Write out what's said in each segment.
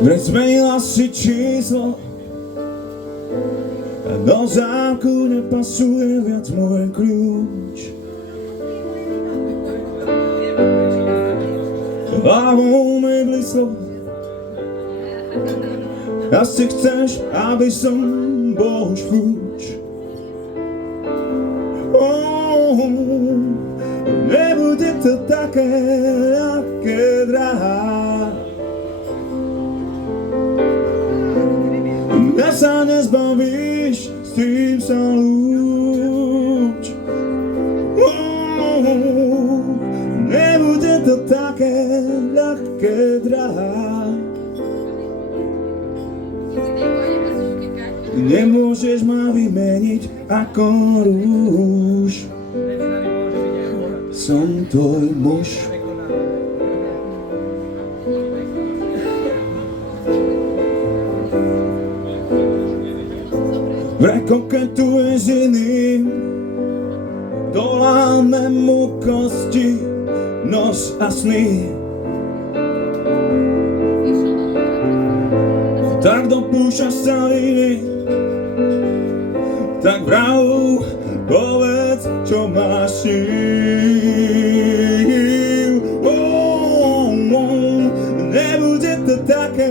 Veď zmenila si číslo a do zámku nepasuje viac môj kľúč. Hlavou mi blízlo, asi chceš, aby som bol už chuť. Nebude to také, aké drahá. Mňa sa nezbavíš, s tým sa lúč. Nebude to také, ľahké, drahá. Nemôžeš ma vymeniť ako rúž. Som tvoj muž. Vraj koketuje s iným, doláme mu kosti, nos a sny. Tak dopúšťa sa viny, tak vrav, povedz, čo máš síl. Nebude to také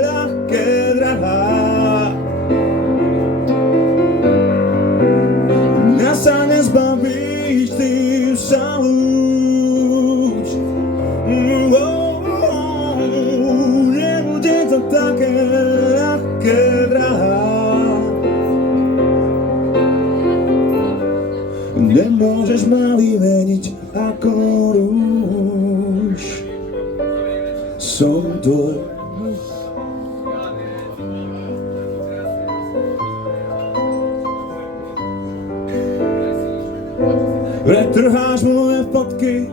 ľahké, drahá. Mňa sa nezbavíš, tým sa lúč. Nebude to také ľahké, drahá. Nemôžeš ma vymeniť ako rúž. Som tvoj. Pretrháš moje fotky,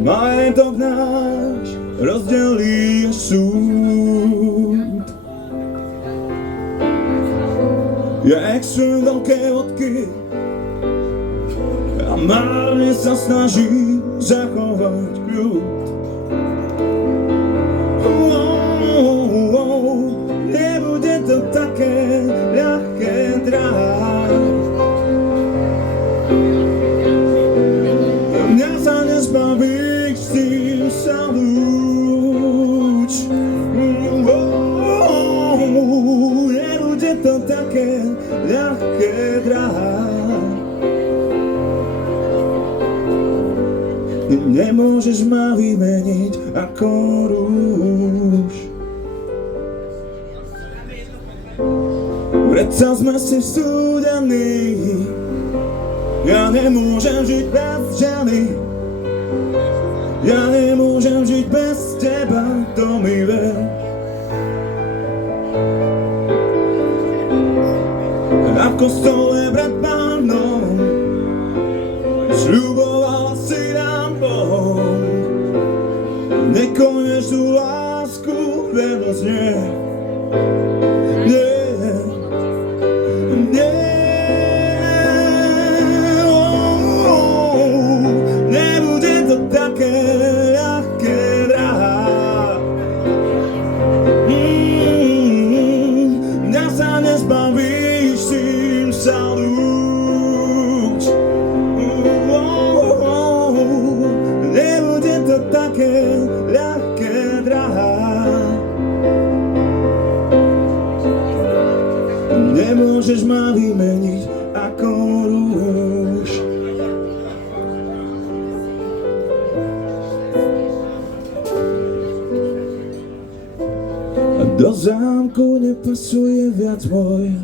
majetok náš rozdelí súd. Ja exujem veľké vodky a márne sa snažím zachovať kľud. Nebude to také ľahké, drahá. Mňa sa nezbavíš, s tým sa lúč. Nebude to také ľahké, drahá. Nemôžeš ma vymeniť ako rúž. Predsa sme si súdení, ja nemôžem žiť bez ženy. Ja nemôžem žiť bez teba, to mi ver. A v kostole pred Pánom sľuboval si nám Boh. Nekonečnú lásku, vernosť nie. Nebude to také ľahké, drahá. Mňa sa nezbavíš, s tým sa lúč. Nebude to také ľahké, drahá. Nemôžeš ma vymeniť ako rúž. A do zámku nepasuje viac môj